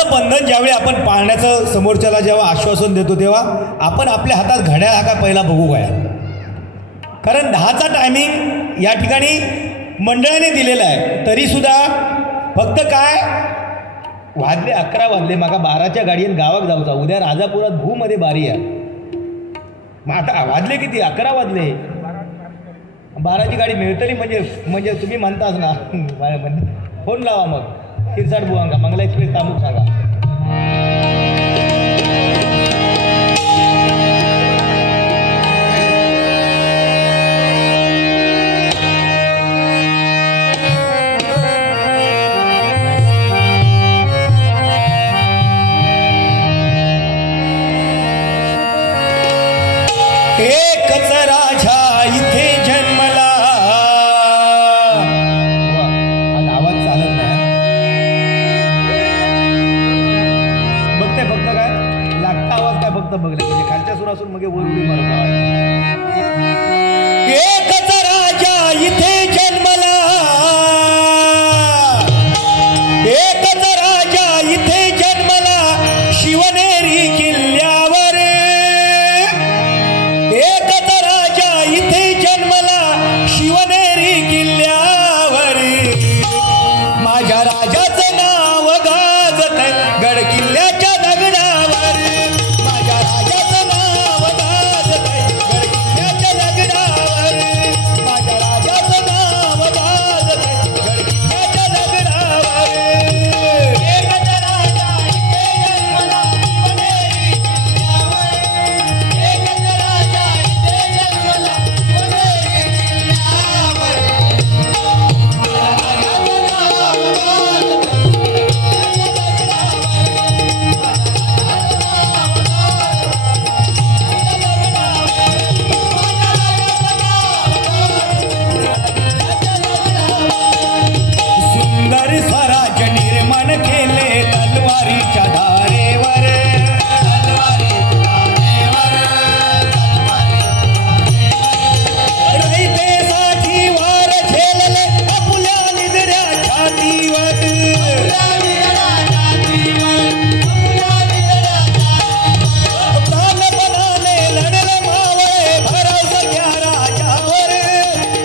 टायमाचं बंधन ज्यावेळी आपण पाळण्याचं समोरच्याला जेव्हा आश्वासन देतो तेव्हा आपण आपल्या हातात घड्याळ हा काय पहिला बघू काय, कारण 10चा टायमिंग या ठिकाणी मंडळाने दिलेला आहे, तरीसुद्धा फक्त काय वाजले 11 वाजले, मागा 12च्या गाडीने गावात जाऊचा, उद्या राजापुरात भूमध्ये बारी आहे. मग आता वाजले किती, 11 वाजले, 12ची गाडी मिळतली म्हणजे तुम्ही म्हणताच ना. फोन लावा मग शिरसाट बुवांका, मंगला एक्सप्रेस थांबून सांगा. एकच राजा इथे जन्मला, आवाज चालत नाही, बघते फक्त काय लागता आवाज काय फक्त बघले म्हणजे खालच्या सुरासून मग वरुडी मारतो. एकच राजा इथे जन्मला, एकच राजा इथे जन्मला, शिवनेरी किल्ल्यावर. एकच राजा इथे जन्मला, शिवनेरी किल्ल्यावर. माझ्या राजाचं नाव गाजतंय गड किल्ल्याच्या दगडावर. माझ्या राजाचं नाव गाजतंय गड किल्ल्याच्या दगडावर. माझ्या राजाचं नाव गाजतंय गड किल्ल्याच्या दगडावर. एकच राजा इथे जन्मला, शिवनेरी किल्ल्यावर. एकच राजा इथे जन्मला, शिवनेरी किल्ल्यावर. सुंदर स्वराज्य निर्माण केले तलवारीच्या धारेवर. रयतेसाठी वार झेलले आपल्या निधड्या छातीवर. प्राणपणाने लढले मावळे भरवसत्या राजावर.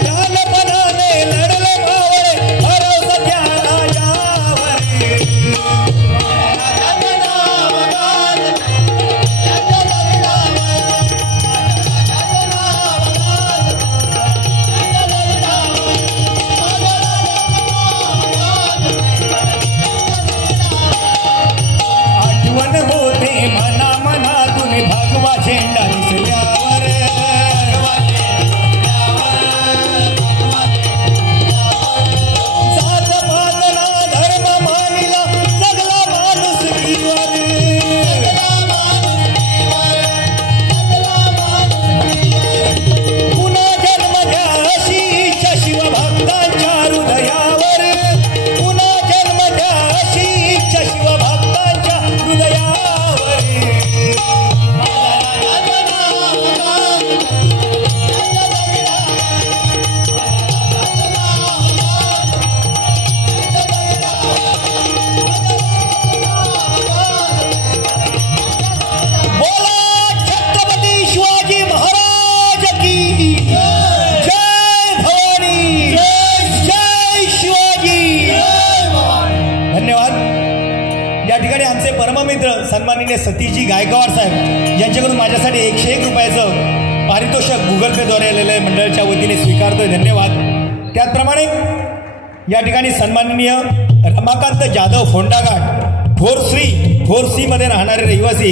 प्राणपणाने लढले मावळे भरवसत्या राजावर. आठवण होते मना मनातून भगवा झेंडा दिसल्यावर. जात पातना धर्म मानिला जगला माणुसकीवर. पुन्हा जन्म घ्या अशी इच्छा शिवभक्तांच्या हृदयावर. पुन्हा जन्म घ्या अशी इच्छा शिवभक्तांच्या हृदयावर. बोला छत्रपती शिवाजी महाराज की जय. भवानी जय शिवाजी. धन्यवाद. या ठिकाणी आमचे परममित्र सन्माननीय सतीशजी गायकवाड साहेब यांच्याकडून माझ्यासाठी 101 रुपयाचं पारितोषिक गुगल पेद्वारे आलेलं आहे, मंडळाच्या वतीने स्वीकारतोय. धन्यवाद. त्याचप्रमाणे या ठिकाणी सन्माननीय रमाकांत जाधव फोंडाघाट 4C मध्ये राहणारे रहिवासी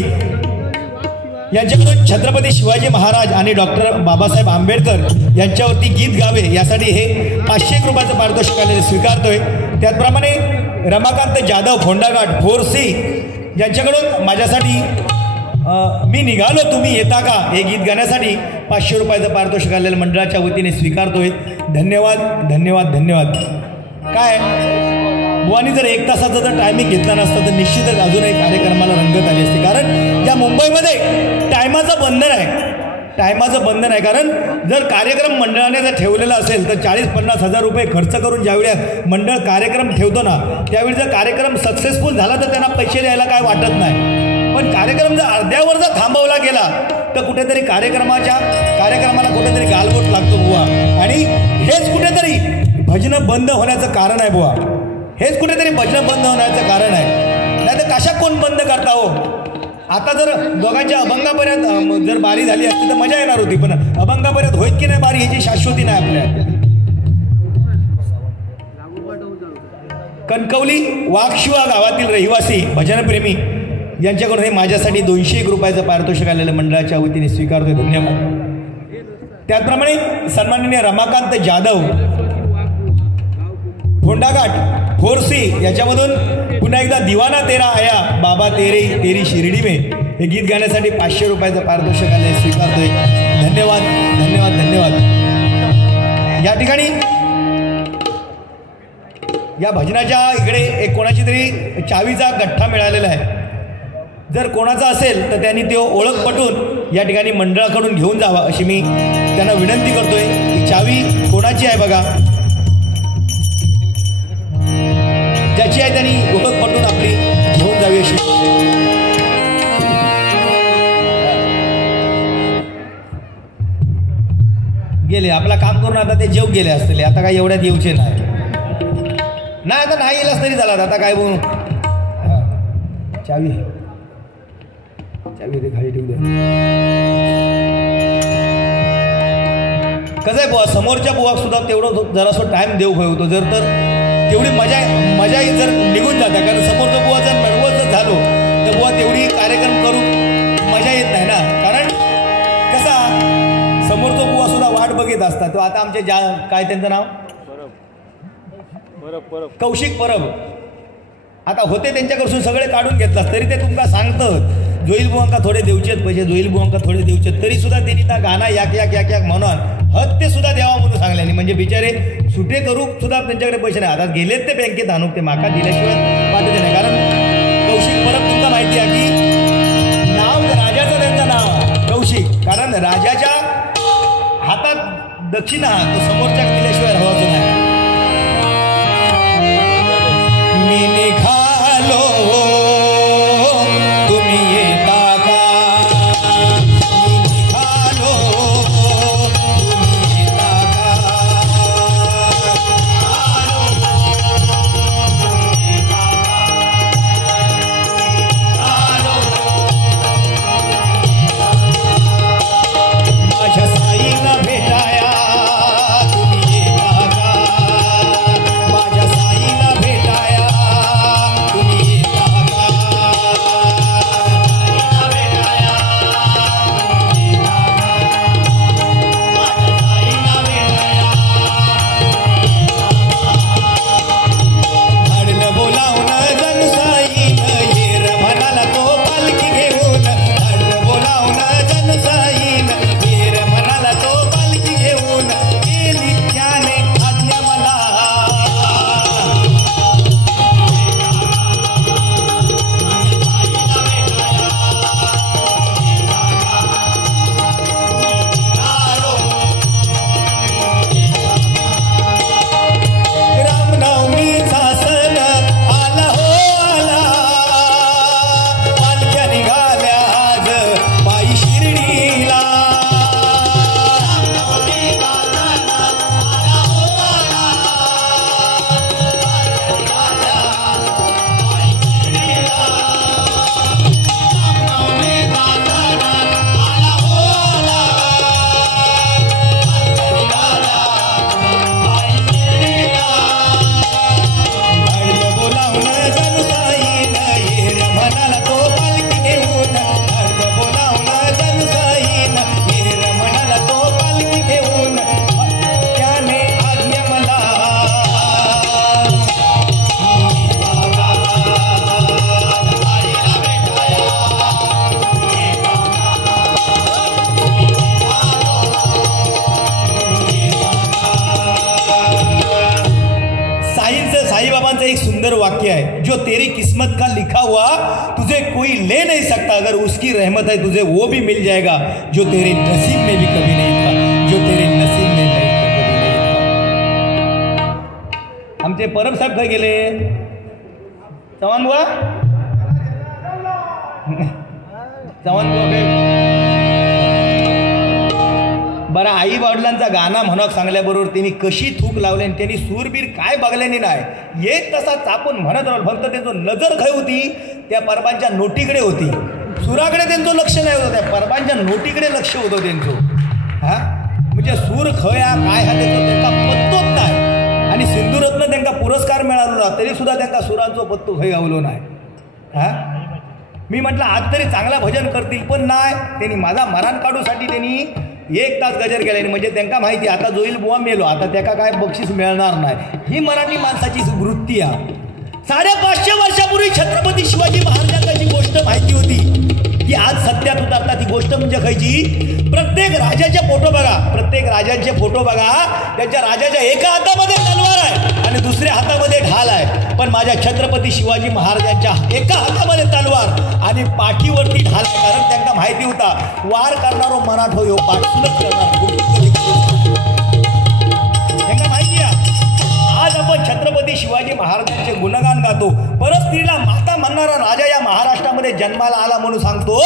यांच्याकडून छत्रपती शिवाजी महाराज आणि डॉक्टर बाबासाहेब आंबेडकर यांच्यावरती गीत गावे यासाठी हे 501 रुपयाचं पारितोषिक आलेले स्वीकारतोय. त्याचप्रमाणे रमाकांत जाधव फोंडाघाट 4C यांच्याकडून माझ्यासाठी मी निघालो तुम्ही येता का हे गीत गाण्यासाठी 500 रुपयाचं पारितोषिक आलेलं मंडळाच्या वतीने स्वीकारतोय. धन्यवाद धन्यवाद धन्यवाद. काय बुवानी जर 1 तासाचा जर टायमिंग घेतला नसता तर निश्चितच अजूनही कार्यक्रमाला रंगत आली असती, कारण या मुंबईमध्ये टायमाचं बंधन आहे. टायमाचं बंधन आहे. कारण जर कार्यक्रम मंडळाने जर ठेवलेला असेल तर 40-50 हजार रुपये खर्च करून ज्यावेळी मंडळ कार्यक्रम ठेवतो ना, त्यावेळी जर कार्यक्रम सक्सेसफुल झाला तर त्यांना पैसे द्यायला काय वाटत नाही. पण कार्यक्रम जर अर्ध्यावर जर थांबवला गेला तर कुठेतरी कार्यक्रमाला कुठेतरी गालबोट लागतो बुवा. आणि हेच कुठेतरी भजनं बंद होण्याचं कारण आहे बुवा. हेच कुठेतरी भजनं बंद होण्याचं कारण आहे. नाही तर कशा कोण बंद करता हो. आता जर दोघांच्या अभंगापर्यंत जर बारी झाली असती तर मजा येणार होती. पण अभंगापर्यंत होईत की नाही बारी ह्याची शाश्वती नाही आपल्या. कणकवली वाघशिवा गावातील रहिवासी भजनप्रेमी यांच्याकडून हे माझ्यासाठी 201 रुपयाचं पारितोषिक आलेलं मंडळाच्या वतीने स्वीकारतोय. धन्यवाद. त्याचप्रमाणे सन्माननीय रमाकांत जाधव फोंडाघाट फोरसी याच्यामधून पुन्हा एकदा दिवाना तेरा आया बाबा तेरी शिर्डी में हे गीत गाण्यासाठी 500 रुपयाचं पारितोषिक आले स्वीकारतोय. धन्यवाद धन्यवाद धन्यवाद. या ठिकाणी या भजनाच्या इकडे एक कोणाची तरी चावीचा गठ्ठा मिळालेला आहे. जर कोणाचा असेल तर त्यांनी तो ओळख पटून या ठिकाणी मंडळाकडून घेऊन जावा अशी मी त्यांना विनंती करतोय. ही चावी कोणाची आहे बघा, ज्याची आहे त्यांनी ओळख पटून आपली घेऊन जावी अशी. गेले आपला काम करून आता ते जेव गेले असतील. आता काय एवढ्यात येऊचे नाही. आता नाही येलाच तरी झाला. आता काय बोलू. चावी ते खाली ठेवू द्या. कसं आहे बुवा, समोरच्या बुवा सुद्धा तेवढं जरासं टाइम देऊ होतो. जर तर तेवढी मजाही जर निघून जाते. कारण समोरचा बुवा जर नर्वस जर झालो तर बुवा तेवढी कार्यक्रम करू मजा येत नाही ना. कारण कसा समोरचा बुवा सुद्धा वाट बघत असतात. तो आता आमचे काय त्यांचं नाव कौशिक परब आता होते त्यांच्याकडून सगळे काढून घेतलास तरी ते तुमका सांगतं जोईल बुवांका थोडे देऊचेत पैसे, जोईल बुवांका थोडे देऊचेत, तरी सुद्धा त्यांनी त्या गाणं याक म्हणून हत्ते सुद्धा द्यावा म्हणून सांगल्याने. म्हणजे बिचारे सुटे करू सुद्धा त्यांच्याकडे पैसे नाही. आता गेलेत ते बँकेत आणून ते माका दिल्याशिवाय पाठवते नाही. कारण कौशिक परब तुमका माहिती आहे की नाव राजाचं त्यांचं नाव कौशिक. कारण राजाच्या हातात दक्षिणा तो समोरच्या दिल्याशिवाय राहायचं नाही. मी निघालो तुम्ही येता का, मी निघालो तुम्ही येता का, माझ्या साईला भेटाया तुम्ही येता का. सुंदर वाक्य है, जो तेरी किस्मत का लिखा हुआ तुझे कोई ले नहीं सकता, अगर उसकी रहमत है तुझे वो भी मिल जाएगा जो तेरे नसीब में भी कभी नहीं था, जो तेरे नसीब में नहीं कभी नहीं था। आमचे परब साहेब काय गेले? चव्हाण बुवा चव्हाण बुवा बरं, आई वडिलांचा गाणं म्हणक सांगल्याबरोबर त्यांनी कशी थूक लावली आणि त्यांनी सूरबीर काय बघल्याने नाही एक तसा चापून म्हणत राहिलो. फक्त त्यांचं नजर खय होती त्या परबांच्या नोटीकडे होती, सुराकडे त्यांचं लक्ष नाही होतं, त्या परबांच्या नोटीकडे लक्ष होतं त्यांचं. हां म्हणजे सूर खया काय हा त्याचं त्यांना पत्तोच नाही. आणि सिंधुरत्न त्यांना पुरस्कार मिळाला तरीसुद्धा त्यांना सुरांचा पत्तो खय गावलो नाही. हां मी म्हटलं आज तरी चांगला भजन करतील, पण नाही, त्यांनी माझा मरण काढूसाठी त्यांनी 1 तास गजर केल्याने. म्हणजे त्यांना माहिती आता जोईल बुवा मेलो, आता त्याका काय बक्षीस मिळणार नाही. ही मराठी माणसाची वृत्ती आहे. 550 वर्षापूर्वी छत्रपती शिवाजी महाराजांची गोष्ट माहिती होती की आज सत्यात उतरतात. ही गोष्ट म्हणजे खायची, प्रत्येक राजाचे फोटो बघा, प्रत्येक राजांचे फोटो बघा, त्यांच्या राजाच्या एका हातामध्ये तलवार आहे आणि दुसऱ्या हातामध्ये ढाल आहे, पण माझ्या छत्रपती शिवाजी महाराजांच्या एका हातामध्ये तलवार आणि पाठीवरती ढाल आहे. कारण त्यांना माहिती होता वार करणारो मराठो यो पाठीवरच करणार. त्यांना माहिती आहे आज आपण छत्रपती शिवाजी महाराजांचे गुणगान गातो. परस्त्रीला माता म्हणणारा राजा या महाराष्ट्रामध्ये जन्माला आला म्हणून सांगतो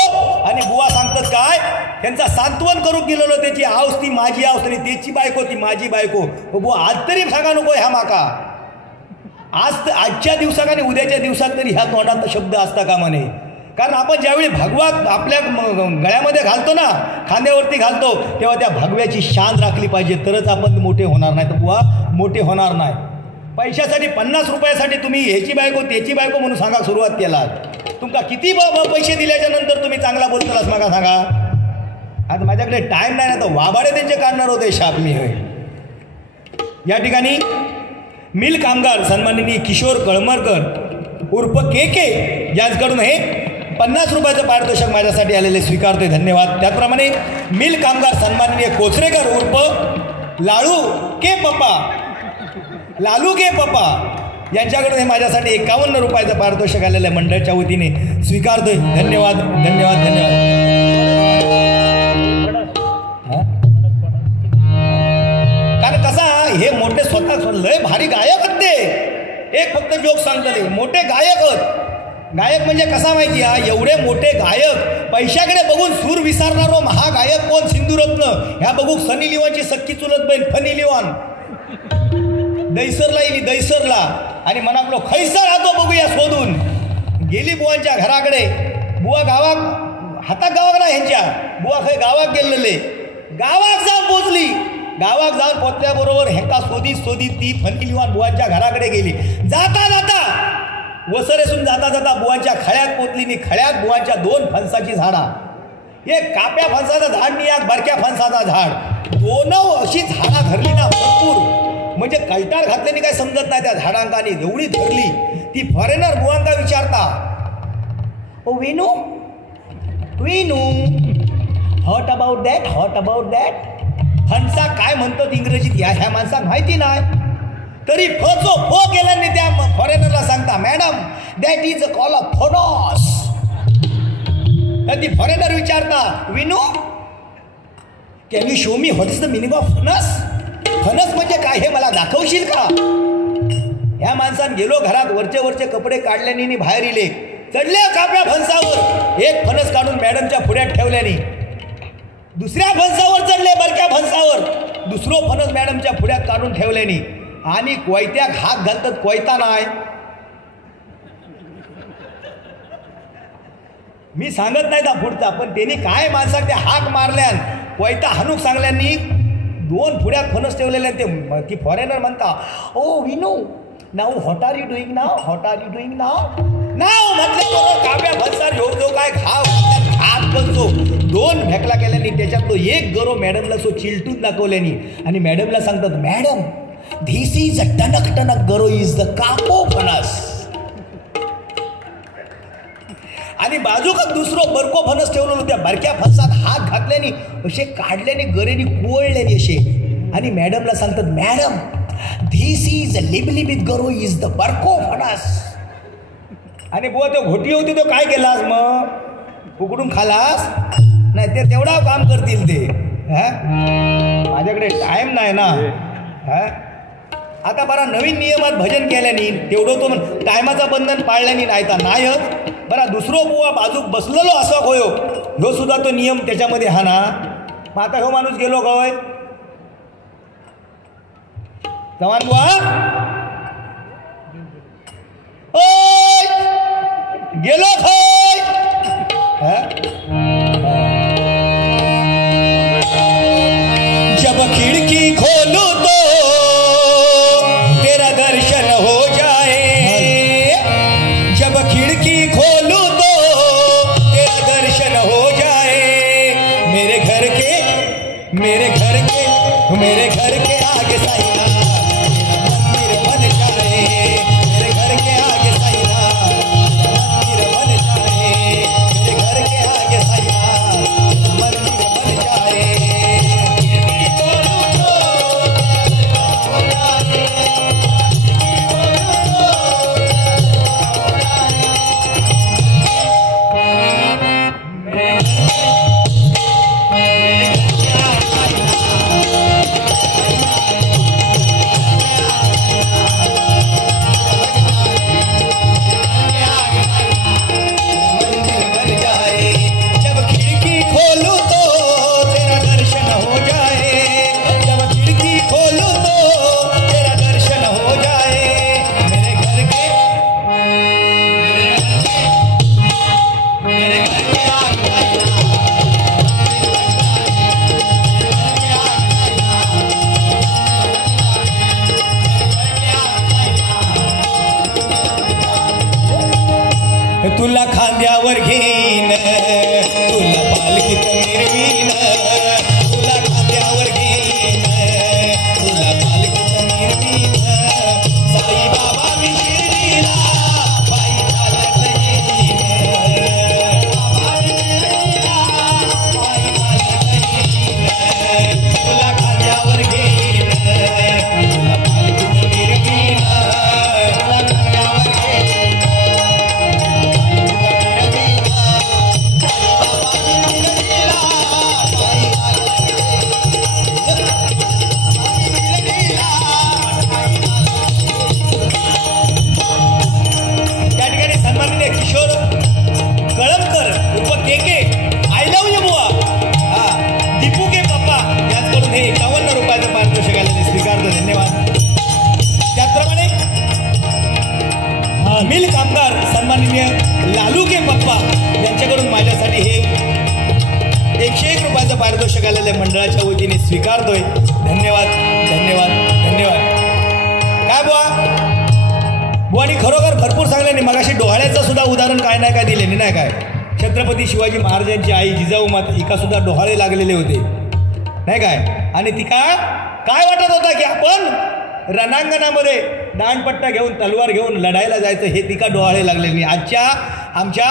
आणि बुवा सांगतात काय, त्यांचा सांत्वन करू गेलेलो, त्याची आऊस ती माझी आऊस आणि त्याची बायको ती माझी बायको. बुवा आज तरी सांगा नको ह्या माका, आजच्या दिवसात आणि उद्याच्या दिवसात तरी ह्या तोंडात शब्द असता का म्हणे. कारण आपण ज्यावेळी भगवा आपल्या गळ्यामध्ये घालतो ना, खांद्यावरती घालतो, तेव्हा त्या भगव्याची शान राखली पाहिजे, तरच आपण मोठे होणार नाही, तर बुवा मोठे होणार नाही. पैशासाठी 50 रुपयासाठी तुम्ही ह्याची बायको त्याची बायको म्हणून सांगा सुरुवात केलात, तुमका किती पैसे दिल्याच्या नंतर तुम्ही चांगला बोलतालास मागा सांगा. आज माझ्याकडे टाईम नाही ना, तर वाबाडे त्यांचे काढणार होते शाप मी होय. या ठिकाणी मिल कामगार सन्माननीय किशोर कळमरकर उर्फ के यांच्याकडून हे 50 रुपयाचं पारितोषिक माझ्यासाठी आलेले स्वीकारते, धन्यवाद. त्याचप्रमाणे मिल कामगार सन्माननीय कोचरेकर उर्फ लालू के पप्पा यांच्याकडून हे माझ्यासाठी 51 रुपयाचं पारितोषिक आलेलं आहे, मंडळाच्या वतीने स्वीकारतोय, धन्यवाद धन्यवाद धन्यवाद. कारण कसा हे मोठे स्वतः लय भारी गायक होते, एक फक्त जोक सांगतले, मोठे गायक होत. गायक म्हणजे कसा माहिती आहे, एवढे मोठे गायक पैशाकडे बघून सूर विसरणारो महागायक कोण, सिंधुरत्न. ह्या बघू सनी लिओनची सख्खी चुलत बहीण फनी लिओन दैसरला येली, दैसरला, आणि मनापलो खैसर राहतो बघूया शोधून. गेली बुवांच्या घराकडे, बुवा गावात हातात गावाक ना ह्यांच्या, बुवा खै गावात गेलेले, गावात जाऊन पोचली. गावात जाऊन पोचल्याबरोबर ह्यांका शोधित ती फनी लिओन बुवांच्या घराकडे गेली. जाता जाता वसरेसून जाता जाता बुवांच्या खळ्यात पोचली. नि खळ्यात बुवांच्या 2 फणसाची झाडा, एक काप्या फणसाचं झाड आणि एक बारक्या फणसाचा झाड, दोन अशी झाडा धरली ना भरपूर, म्हणजे कलटार घातल्याने काय समजत नाही त्या झाडांकानी, एवढी धरली. ती फॉरेनर बुवांका विचारता, ओ विनू हॉट अबाउट दॅट, फणसा काय म्हणतात इंग्रजीत ह्या माणसाक माहिती नाही, तरी फो केल्याने त्या फॉरेनरला सांगता, madam that is a call of फणस. तर ती फॉरेनर विचारता, Vinu can you show me what is the meaning of फणस, फणस म्हणजे काय हे मला दाखवशील का. ह्या माणसानं गेलो घरात, वरचे कपडे काढल्याने बाहेर इले, चढले काप्या फणसावर, एक फणस काढून मॅडमच्या पुढ्यात ठेवल्याने, दुसऱ्या फणसावर चढले, बारक्या फणसावर, दुसरं फणस मॅडमच्या पुढ्यात काढून ठेवल्याने, आणि कोयत्याक हात घालतात, कोयता नाही. मी सांगत नाही ना पुढचा, पण त्यांनी काय माणसाक ते हाक मारल्यान, कोयता हाणूक सांगल्यांनी 2 पुढ्यात फणस ठेवलेले. ते ती फॉरेनर म्हणता, ओ विनू नाव व्हॉट आर यू डुईंग नाव म्हटल्याबरोबर काव्या फणसार जो काय हात बनतो, 2 भेकला केल्याने त्याच्यात तो एक गरो मॅडमला सो चिलटून दाखवल्यानी, आणि मॅडमला सांगतात, मॅडम धिस इज अ टनक गरो इज द कापो फणस. आणि बाजूक दुसरं बरको फणस ठेवलेलं, त्या बारक्या फणसात हात घातल्याने असे काढल्याने गरेने कोळल्याने असे, आणि मॅडमला सांगतात, मॅडम धिस इज लिबलिबित गरो इज द बर्को फणस. आणि बुवा तो घोटी होती तो काय केलास मग उकडून खालास नाही ते तेवढा काम करतील ते. माझ्याकडे टाइम नाही ना. आता बरा नवीन नियमात भजन केल्याने तेवढं तो टायमाचं बंधन पाळल्याने नाही तर नाहीच बरा दुसरो बुवा बाजूक बसलेलो असा होयो ह्यो सुद्धा तो नियम त्याच्यामध्ये हा ना. मग आता ह्यो माणूस गेलो गय जवान बुवा गेलो खय जब खिड़की खोलू तो तेरा दर्शन हो जाए. जब खिड़की खोलू तो तेरा दर्शन हो जाए. मेरे घर के आगे साइना मंदिर बन जाए. मेरे घर के आगे साइना मंदिर बन जाए. मेरे घर के आगे साइना मंदिर बन जाए. तुला खांद्यावर घेईन तुला पालखीत मिरवीन. तुला खांद्यावर घेईन तुला पालखीत मिरवीन. साई बाबा मी शिर्डीला पायी चालत येईन. बाबा मी शिर्डीला पायी चालत येईन. तुला खांद्यावर घेईन तुला पालखीत मिरवीन. तुला खांद्यावर घेईन मिल कामगार सन्माननीय लालू के पप्पा यांच्याकडून माझ्यासाठी हे 101 रुपयाचं पारितोषिक आलेल्या मंडळाच्या वतीने स्वीकारतोय. धन्यवाद धन्यवाद धन्यवाद. काय बुवानी खरोखर भरपूर सांगल्याने मगाशी डोहाळ्याचं सुद्धा उदाहरण काय नाही काय दिले नाही काय. छत्रपती शिवाजी महाराजांची आई जिजाऊ माता हिका सुद्धा डोहाळे लागलेले होते नाही काय. आणि ती काय वाटत होता की आपण रणांगणामध्ये दांडपट्टा घेऊन तलवार घेऊन लढायला जायचं हे तिका डोहाळे लागले नाही. आजच्या आमच्या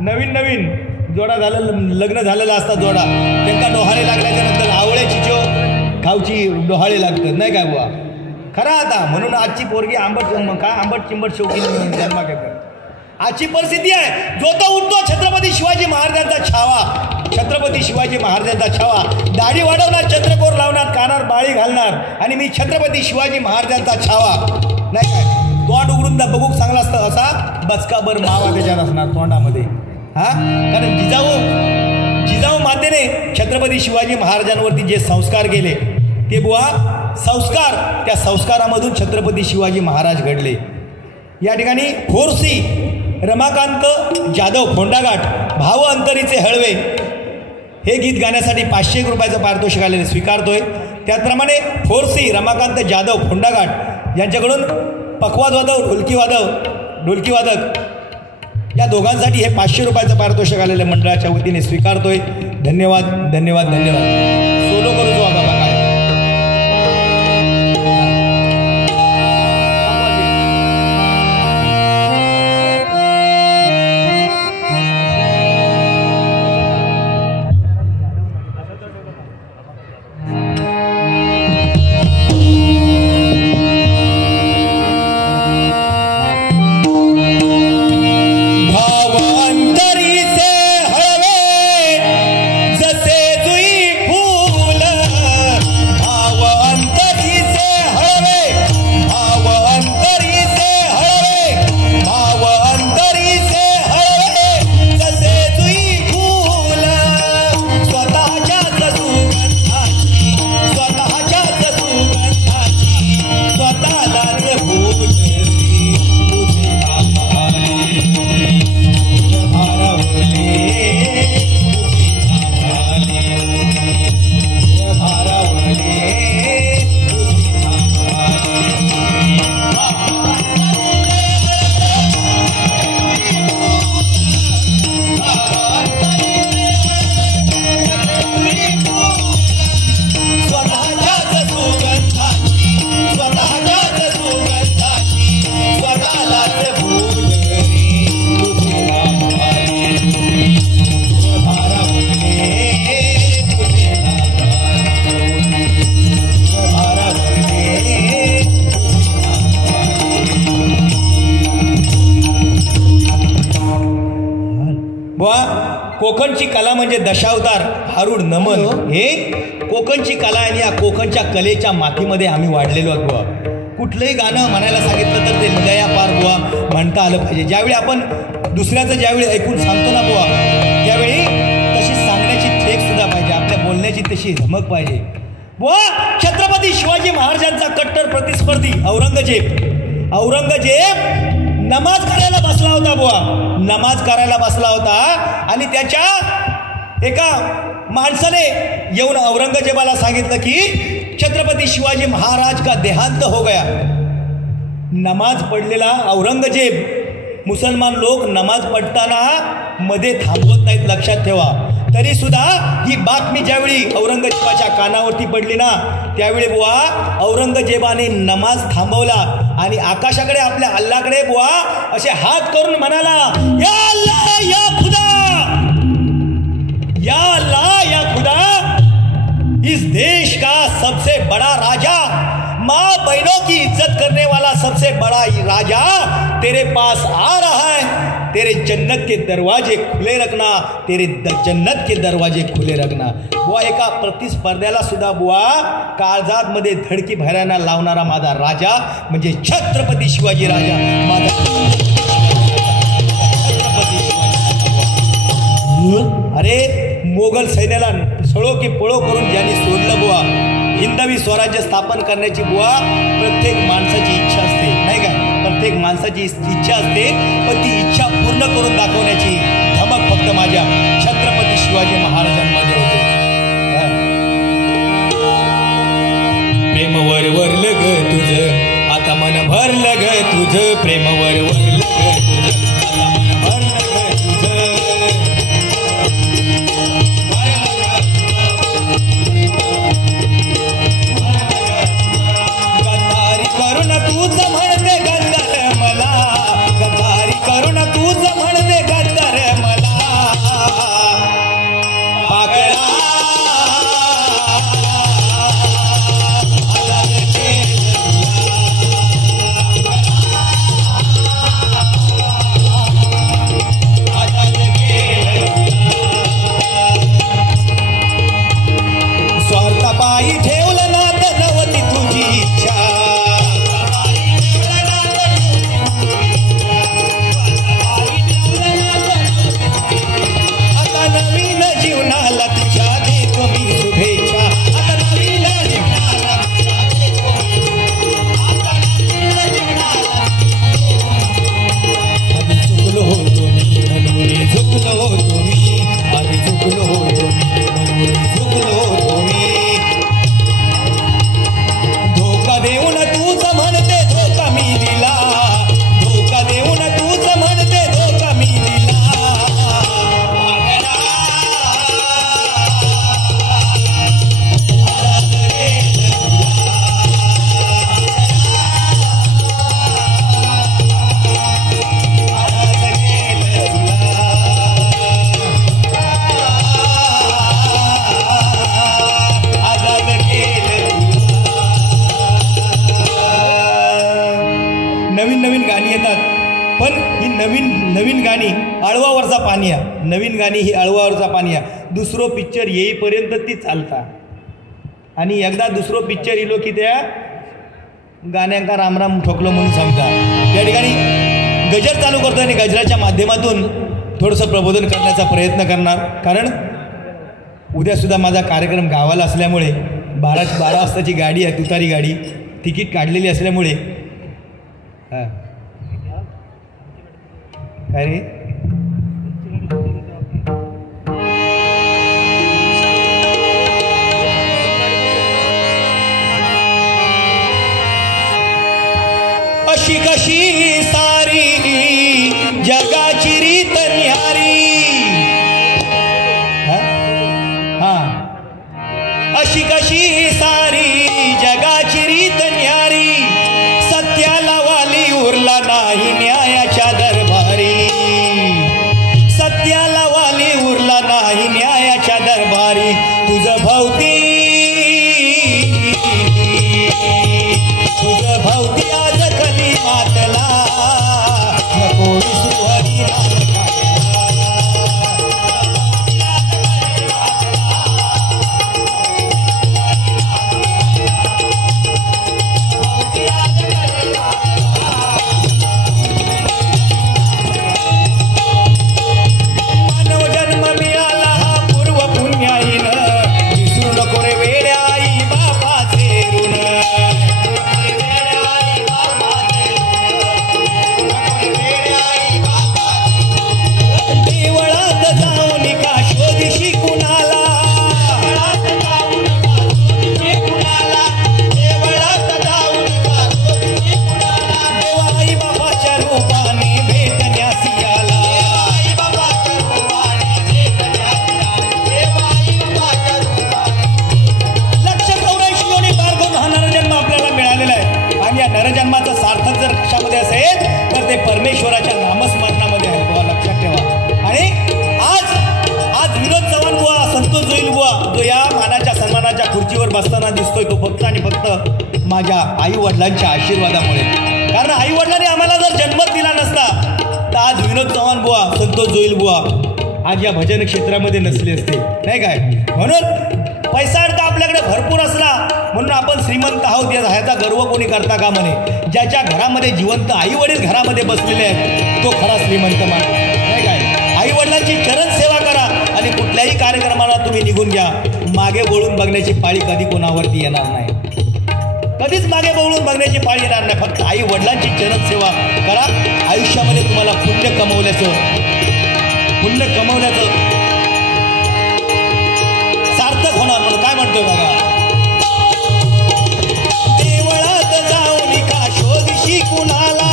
नवीन जोडा झालेलं लग्न झालेला असतात जोडा त्यांना डोहाळे लागल्याच्या नंतर आवळ्याची चो खाऊची डोहाळे लागतात नाही काय बुवा खरा. आता म्हणून आजची पोरगी आंबट चिंबट शेवटी जन्मा घेतात. आजची परिस्थिती आहे जो तो उठतो छत्रपती शिवाजी महाराजांचा छावा. छत्रपती शिवाजी महाराजांचा छावा. दाढी वाढवणार चंद्रकोर लावणार कानावर बाळी घालणार आणि मी छत्रपती शिवाजी महाराजांचा छावा नाही काय. तोंड उघडून बघूक चांगला असतं असा बचकाभर मावा त्याच्यात असणार तोंडामध्ये. कारण जिजाऊ मातेने छत्रपती शिवाजी महाराजांवरती जे संस्कार केले ते बुवा संस्कार त्या संस्कारामधून छत्रपती शिवाजी महाराज घडले. या ठिकाणी फोरसी रमाकांत जाधव फोंडाघाट भाव अंतरीचे हळवे हे गीत गाण्यासाठी 501 रुपयाचं पारितोषिक आलेले स्वीकारतोय. त्याचप्रमाणे फोरसी रमाकांत जाधव फोंडाघाट यांच्याकडून पखवाज वादक ढोलकी वादक या दोघांसाठी हे 500 रुपयाचं पारितोषिक आलेल्या मंडळाच्या वतीने स्वीकारतोय. धन्यवाद धन्यवाद धन्यवाद. सोलो करू जो बाबा काय कला म्हणजे दशावतार भारूड नमन. हे कोकणची कला आणि या कोकणच्या कलेच्या मातीमध्ये आम्ही वाढलेलो आहोत बुवा. कुठलंही गाणं म्हणायला सांगितलं तर ते लया पार बुवा म्हणता आलं पाहिजे. ज्यावेळी आपण दुसऱ्याचं ज्यावेळी ऐकून सांगतो ना बुवा, त्यावेळी तशी सांगण्याची ठेक सुद्धा पाहिजे, आपल्या बोलण्याची तशी धमक पाहिजे बुवा. छत्रपती शिवाजी महाराजांचा कट्टर प्रतिस्पर्धी औरंगजेब नमाज करायला बसला होता बुवा. नमाज करायला बसला होता आणि त्याच्या एका माणसाने येऊन औरंगजेबाला सांगितलं की छत्रपती शिवाजी महाराज का देहांत हो गया. नमाज पडलेला औरंगजेब, मुसलमान लोक नमाज पडताना मध्ये थांबवत नाहीत, लक्षात ठेवा. तरी सुद्धा ही बातमी ज्यावेळी औरंगजेबाच्या कानावरती पडली ना, त्यावेळी बुवा औरंगजेबाने नमाज थांबवला आणि आकाशाकडे आपल्या अल्लाकडे बुवा असे हात करून म्हणाला, या अल्लाह या खुदा, या अल्लाह या खुदा, इस देश का सबसे बड़ा राजा, माँ बहनों की इज्जत करने वाला सबसे बड़ा राजा तेरे पास आ रहा है. तेरे जन्नत के दरवाजे खुले रखना, तेरे जन्नत के दरवाजे खुले रखना. बुवा एका प्रतिस्पर्ध्याला सुद्धा बुवा काळजात मध्ये धडकी भरायला लावणारा माझा राजा म्हणजे छत्रपती शिवाजी राजा. माझा छत्रपती शिवाजी. अरे मोगल सैन्याला सळो की पळो करून ज्यांनी सोडलं बुवा, हिंदवी स्वराज्य स्थापन करण्याची बुवा प्रत्येक माणसाची इच्छा असते, नाही का? प्रत्येक माणसाची इच्छा असते, पण ती इच्छा पूर्ण करून दाखवण्याची धमक फक्त माझ्या छत्रपती शिवाजी महाराजांमध्ये होते. प्रेमवर वरलं ग तुझं आता मन भरलं ग तुझं, प्रेमवर वरलं ग तुझं आता मन भरलं ग तुझं. करुण तूच म्हणते गद्दार मला, गद्दारी करुण तूच म्हणते गद्दार मला. पाकळा स्वार्थपायी ठेवलं ना नवती तुझी इच्छा. नवीन जीवनाला तुझ्या देतो मी शुभेच्छा. आता नवीन जीवनाला आधी चुकलो होतो मी म्हणून झुकलो होतो मी, आधी चुकलो होतो मी म्हणून झुकलो होतो मी. धोका देऊन तूच म्हणते धोका मी दिला, धोका देऊन तूच म्हणते धोका मी दिला. नवीन नवीन गाणी येतात, पण ही नवीन गाणी आळवावरचा पाणी आहे. नवीन गाणी ही आळवावरचा पाणी आहे. दुसरो पिक्चर येईपर्यंत ती चालता आणि एकदा दुसरो पिक्चर इलो की त्या गाण्यांका रामराम ठोकलो म्हणून सांगता. त्या ठिकाणी गजर चालू करतो आणि गजराच्या माध्यमातून थोडंसं प्रबोधन करण्याचा प्रयत्न करणार. कारण उद्यासुद्धा माझा कार्यक्रम गावाला असल्यामुळे 12 वाजताची गाडी आहे, तुतारी गाडी, तिकीट काढलेली असल्यामुळे हां काय रे अशी कशी सारी जगाची रीत न्यारी. हां अशी कशी सारी जगाची रीत न्यारी. सत्याला वाली उरला नाही न्यायाच्या दरबारी. सत्याला वाली उरला नाही न्यायाच्या दरबारी. तुझं भवती तुझं भवती आज कली मातला नको सुहरी परमेश्वराच्या नामस्मरणामध्ये आहेत बुवा, लक्षात ठेवा. आणि आज विनोद चव्हाण बुवा, संतोष जोईल बुवा, जो या मानाच्या सन्मानाच्या खुर्चीवर बसताना दिसतोय, तो फक्त आणि फक्त माझ्या आई वडिलांच्या आशीर्वादामुळे. कारण आई वडिलांनी आम्हाला जर जन्मच दिला नसता तर आज विनोद चव्हाण बुवा, संतोष जोईल बुवा आज या भजन क्षेत्रामध्ये नसले असते, नाही काय. म्हणून पैसा तर आपल्याकडे भरपूर असला म्हणून आपण श्रीमंत आहोत ह्याचा गर्व कोणी करता का म्हणे. ज्याच्या घरामध्ये जिवंत आई वडील घरामध्ये बसलेले आहेत तो खरा श्रीमंत माणूस, नाही काय. आई वडिलांची चरण सेवा करा आणि कुठल्याही कार्यक्रमाला तुम्ही निघून घ्या. मागे वळून बघण्याची पाळी कधी कोणावरती येणार नाही, कधीच मागे वळून बघण्याची पाळी येणार नाही. फक्त आई वडिलांची चरण सेवा करा. आयुष्यामध्ये तुम्हाला पुण्य कमवल्याचं सार्थक होणार. म्हणून काय म्हणतोय बघा, देवळात जाऊन का शोधशी कुणाला,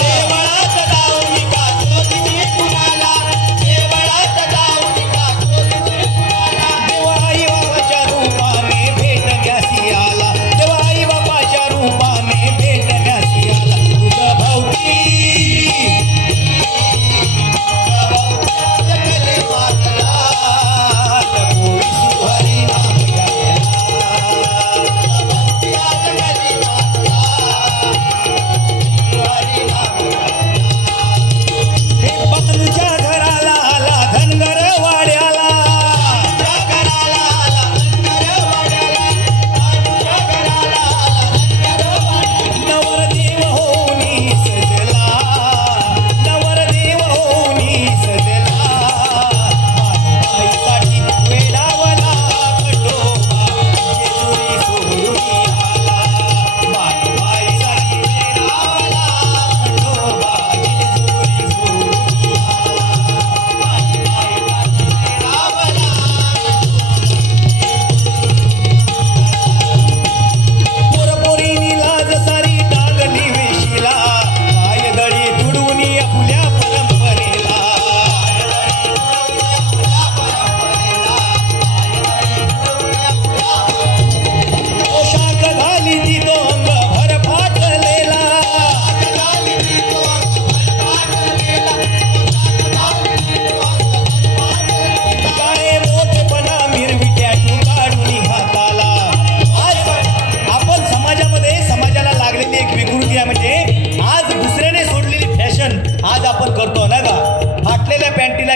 देवळात जाऊन का शोधशी कुणाला, देवळात जाऊन का शोधशी कुणाला, देवा आई बाबाच्या रूपाने भेटण्यासी आला, देवा आई बाबाच्या रूपाने भेटण्यासी आला. तुझा भावती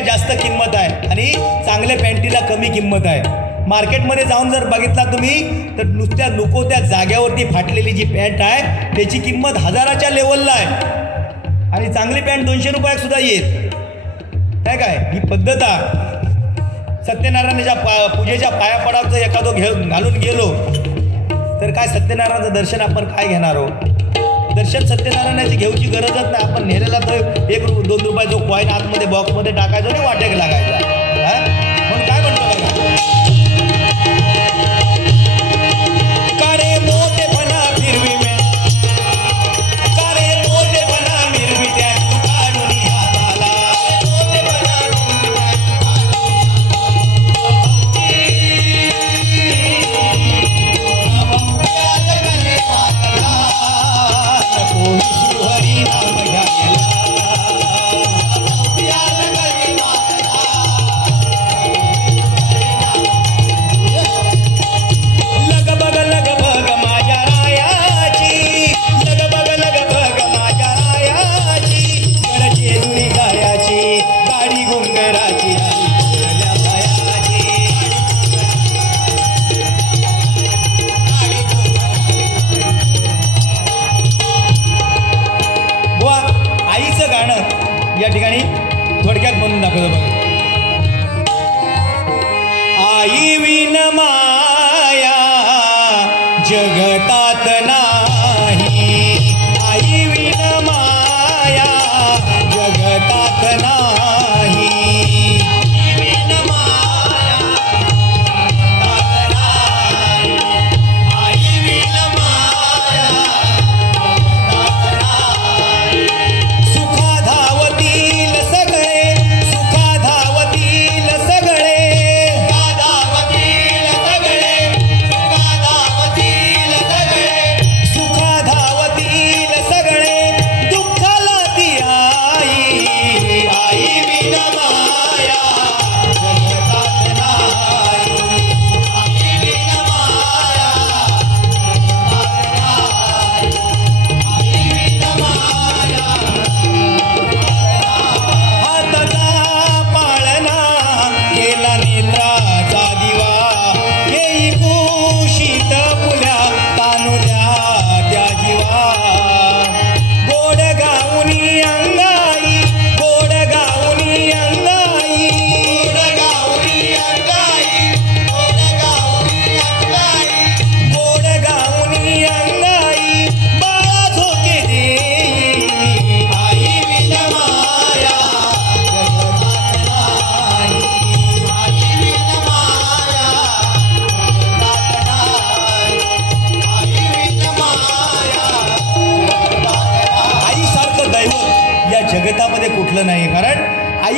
जास्त किंमत आहे आणि चांगल्या पॅन्टीला कमी किंमत आहे. मार्केटमध्ये जाऊन जर बघितला तुम्ही तर नुसत्या नको त्या जाग्यावरती फाटलेली जी पॅन्ट आहे त्याची किंमत हजाराच्या लेवलला आहे आणि चांगली पॅन्ट 200 रुपयात सुद्धा येत काय. ही पद्धत आहे. सत्यनारायणाच्या पूजेच्या पाया पडायचं एखादं घालून गेलो तर काय सत्यनारायणाचं दर्शन आपण काय घेणार हो. दर्शन सत्यनारायणाची घेऊची गरजच नाही. आपण नेलेला तर 1-2 रुपये जो कॉईन आतमध्ये बॉक्समध्ये टाकायचो आणि वाटेक लागायचा. म्हणून काय म्हणतो कारे मोठेपणा फिरवी कारे मोठेपणा मिरवी त्या काढून हाताला हरी नाम या ठिकाणी थोडक्यात म्हणून दाखवतो बघा. आई विन माया जगतात नाही, आई विन माया जगतात नाही, आई विन माया जगतात नाही, आई विन माया जगतात नाही. सुखा धावतील सगळे, सुखा धावतील सगळे, सुखा धावतील सगळे, सुखा धावतील सगळे,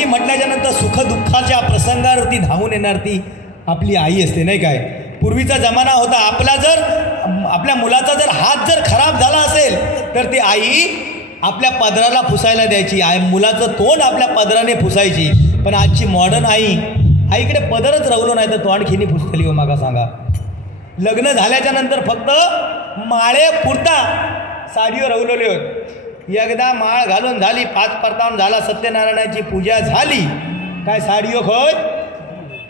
आई म्हटल्याच्या नंतर सुखदुःखाच्या प्रसंगावरती धावून येणार ती आपली आई असते, नाही काय? पूर्वीचा जमाना होता, आपल्या मुलाचा जर हात जर खराब झाला असेल तर ती आई आपल्या पदराला पुसायला द्यायची, मुलाचं तोंड आपल्या पदराने पुसायची. पण आजची मॉडर्न आईकडे पदरच रवलो नाही तर तोंड खिनी पुसतली हो. मागा सांगा, लग्न झाल्याच्या नंतर फक्त माळे पुरता साडीवर रवलेले होत. एकदा माळ घालून झाली, 5 परतावून झाला, सत्यनारायणाची पूजा झाली, काय साडीओ खोय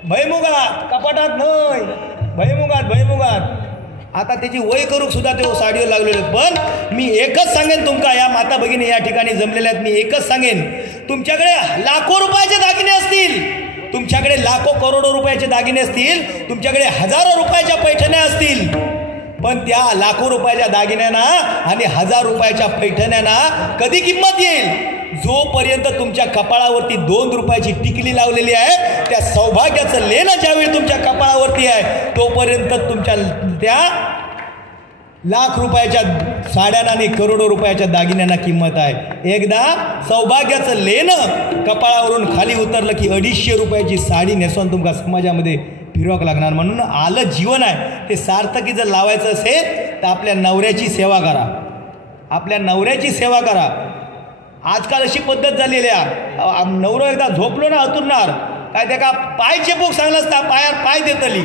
भैमुगात, कपाटात नाही, भैमुगात. आता त्याची वय करूक सुद्धा ते साडीवर लागलेले. पण मी एकच सांगेन तुमका, या माता भगिनी या ठिकाणी जमलेल्या आहेत, मी एकच सांगेन, तुमच्याकडे लाखो रुपयाचे दागिने असतील, तुमच्याकडे लाखो करोडो रुपयाचे दागिने असतील, तुमच्याकडे हजारो रुपयाच्या पैठण्या असतील, पण त्या लाखो रुपयाच्या दागिन्यांना आणि 1000 रुपयाच्या पैठण्यांना कधी किंमत येईल? जोपर्यंत तुमच्या कपाळावरती 2 रुपयाची टिकली लावलेली आहे, त्या सौभाग्याचं लेणं ज्यावेळी तुमच्या कपाळावरती आहे, तोपर्यंत तुमच्या त्या लाख रुपयाच्या साड्यांना आणि करोडो रुपयाच्या दागिन्यांना किंमत आहे. एकदा सौभाग्याचं लेणं कपाळावरून खाली उतरलं की 250 रुपयाची साडी नेसून तुमका समाजामध्ये फिरवाक लागणार. म्हणून आलं जीवन आहे ते सार्थकी जर लावायचं असेल तर आपल्या नवऱ्याची सेवा करा, आपल्या नवऱ्याची सेवा करा. आजकाल अशी पद्धत झालेली आहे, नवरो एकदा झोपलो ना अतुरणार काय त्या का पाय चेपूक सांगलं असता, पायावर पाय देतली.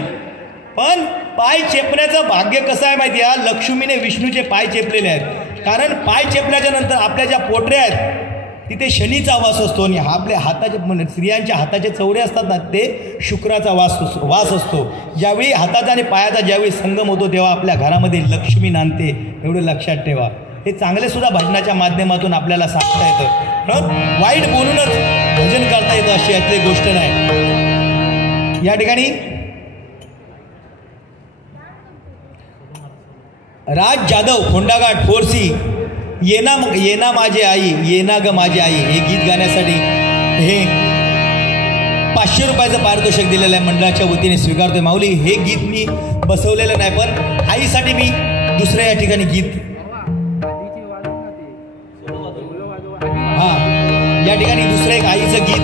पण पाय चेपण्याचं भाग्य कसं आहे माहिती आहे? लक्ष्मीने विष्णूचे पाय चेपलेले आहेत. कारण पाय चेपल्याच्या नंतर आपल्या ज्या पोटऱ्या आहेत तिथे शनीचा वास असतो आणि आपल्या हाताचे स्त्रियांच्या हाताचे चवडे असतात ना, ते शुक्राचा वास असतो. ज्यावेळी हाताचा आणि पायाचा ज्यावेळी संगम होतो तेव्हा आपल्या घरामध्ये लक्ष्मी नांदते, एवढं लक्षात ठेवा. हे चांगले सुद्धा भजनाच्या माध्यमातून आपल्याला सांगता येतं, वाईट बोलूनच भजन करता येतं अशी यातली गोष्ट नाही. या ठिकाणी राज जाधव, फोंडाघाट, फोरसी, येना माझी आई, येना ग माझी आई, हे गीत गाण्यासाठी हे 500 रुपयाचं पारितोषिक दिलेलं आहे, मंडळाच्या वतीने स्वीकारतोय. माऊली, हे गीत मी बसवलेलं नाही, पण आईसाठी मी दुसऱ्या या ठिकाणी गीत या ठिकाणी दुसरं एक आईचं गीत